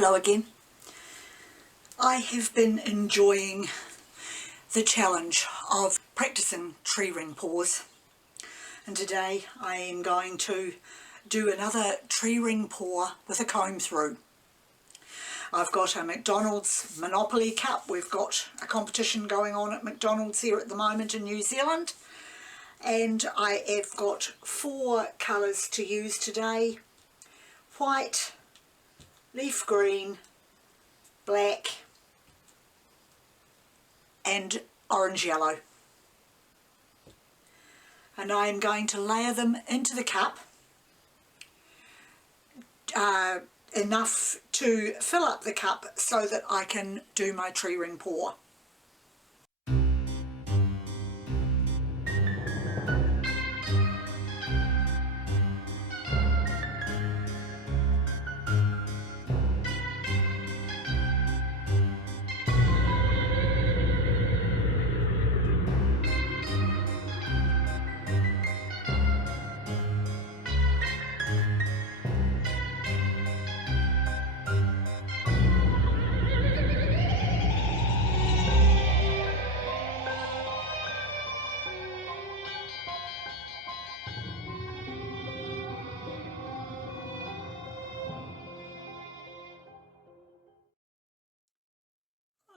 Hello again. I have been enjoying the challenge of practicing tree ring pours, and today I am going to do another tree ring pour with a comb through. I've got a McDonald's Monopoly cup. We've got a competition going on at McDonald's here at the moment in New Zealand, and I have got 4 colours to use today: white, leaf green, black and orange yellow, and I am going to layer them into the cup enough to fill up the cup so that I can do my tree ring pour.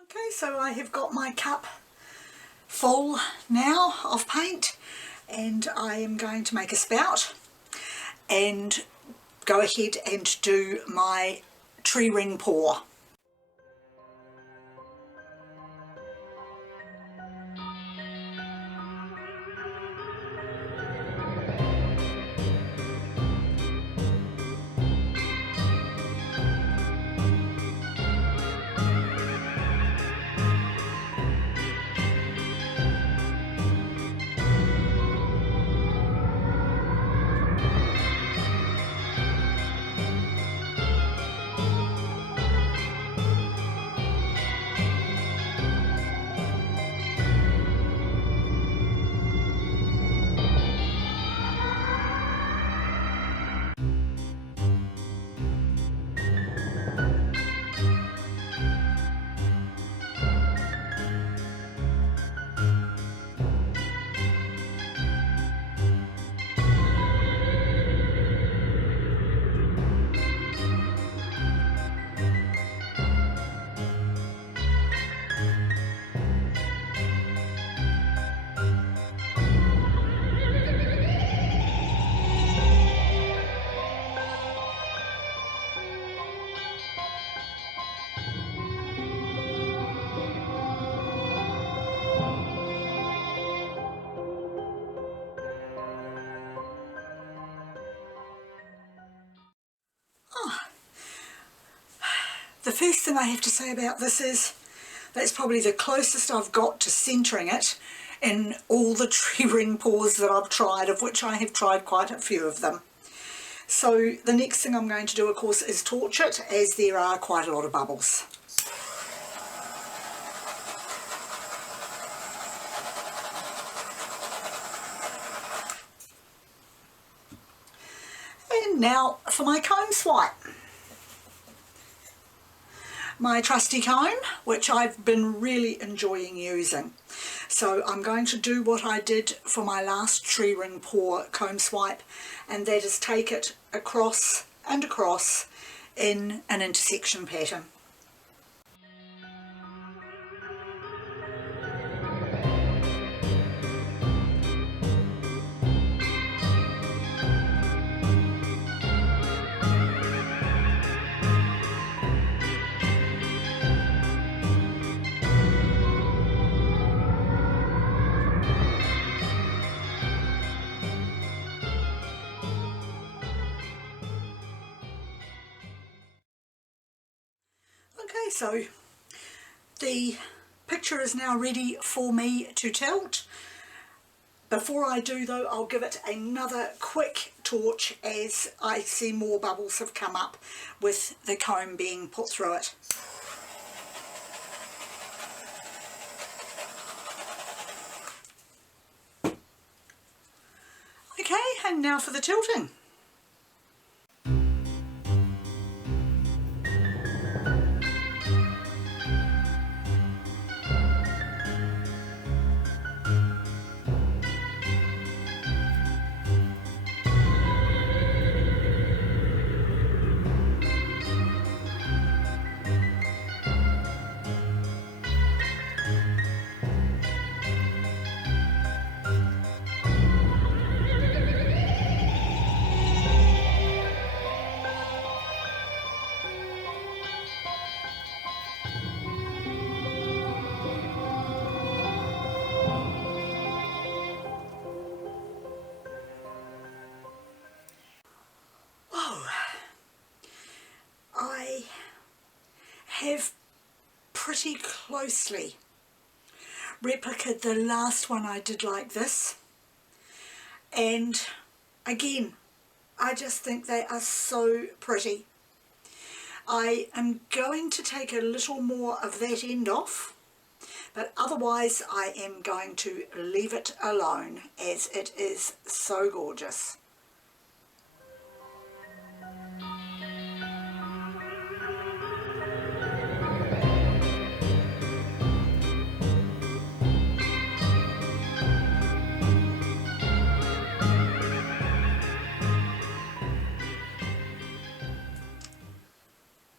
Okay, so I have got my cup full now of paint, and I am going to make a spout and go ahead and do my tree ring pour. The first thing I have to say about this is that's probably the closest I've got to centering it in all the tree ring pours that I've tried, of which I have tried quite a few of them. So the next thing I'm going to do, of course, is torch it, as there are quite a lot of bubbles. And now for my comb swipe. My trusty comb, which I've been really enjoying using. So I'm going to do what I did for my last tree ring pour comb swipe, and that is take it across and across in an intersection pattern. Okay, so the picture is now ready for me to tilt. Before I do though, I'll give it another quick torch as I see more bubbles have come up with the comb being put through it. Okay, and now for the tilting. have pretty closely replicated the last one I did like this, and again I just think they are so pretty. I am going to take a little more of that end off, but otherwise I am going to leave it alone as it is so gorgeous.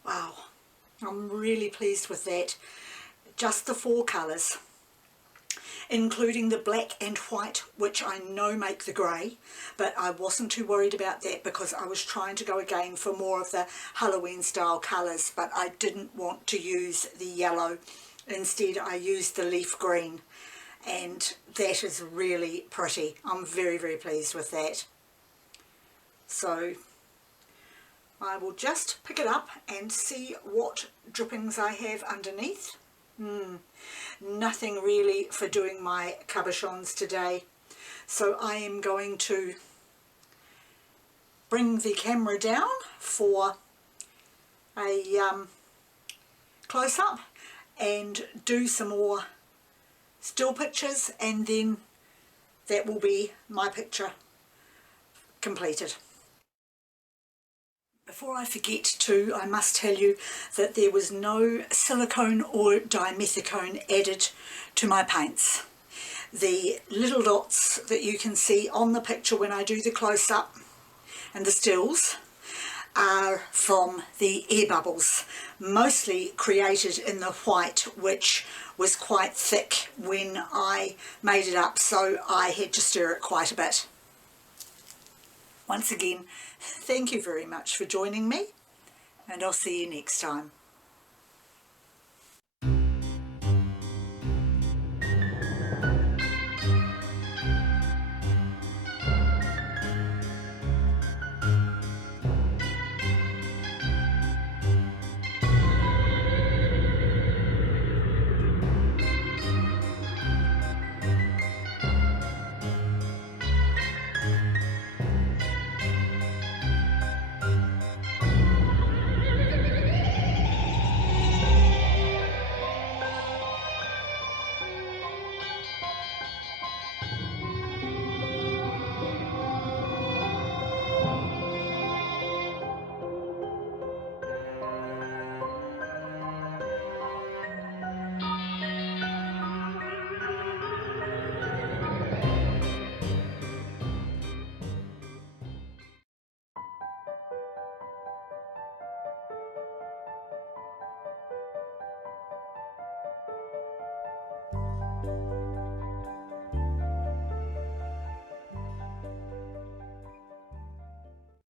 Wow, I'm really pleased with that. Just the 4 colours, including the black and white, which I know make the grey, but I wasn't too worried about that because I was trying to go again for more of the Halloween style colours, but I didn't want to use the yellow. Instead I used the leaf green, and that is really pretty. I'm very, very pleased with that. So I will just pick it up and see what drippings I have underneath. Nothing really for doing my cabochons today, so I am going to bring the camera down for a close-up and do some more still pictures, and then that will be my picture completed. Before I forget to, I must tell you that there was no silicone or dimethicone added to my paints. The little dots that you can see on the picture when I do the close-up and the stills are from the air bubbles, mostly created in the white, which was quite thick when I made it up, so I had to stir it quite a bit. Once again, thank you very much for joining me, and I'll see you next time.